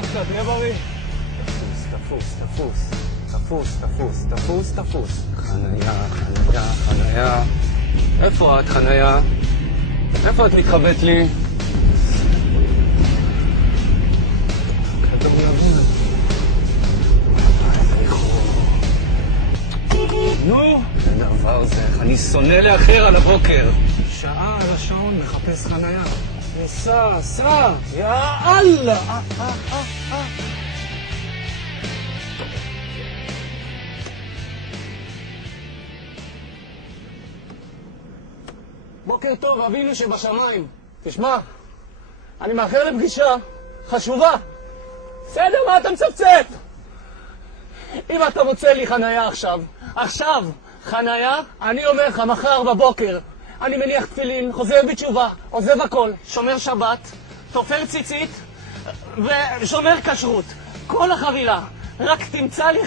תנוח קצת, תהיה בריא. תפוס. חניה. איפה את, חניה? איפה את מתחבאת לי? כדור לבון. נו, זה דבר זה, אני שונא לאחר על הבוקר. שעה על השעון, מחפש חניה. סע, יאללה. בוקר טוב, אבינו שבשמיים. תשמע, אני מאחר לפגישה חשובה. בסדר, מה אתה מצפצף? אם אתה מוצא לי חניה עכשיו, חניה, אני אומר לך, מחר בבוקר, אני מניח תפילין, חוזר בתשובה, עוזב הכל, שומר שבת, תופר ציצית ושומר כשרות. כל החבילה, רק תמצא לי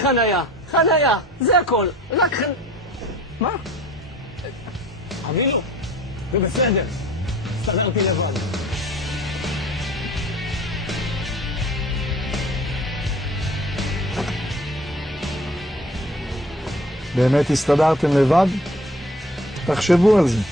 חניה, זה הכל, רק מה? אבינו, זה בסדר, הסתדרתי לבד. באמת הסתדרתם לבד? תחשבו על זה.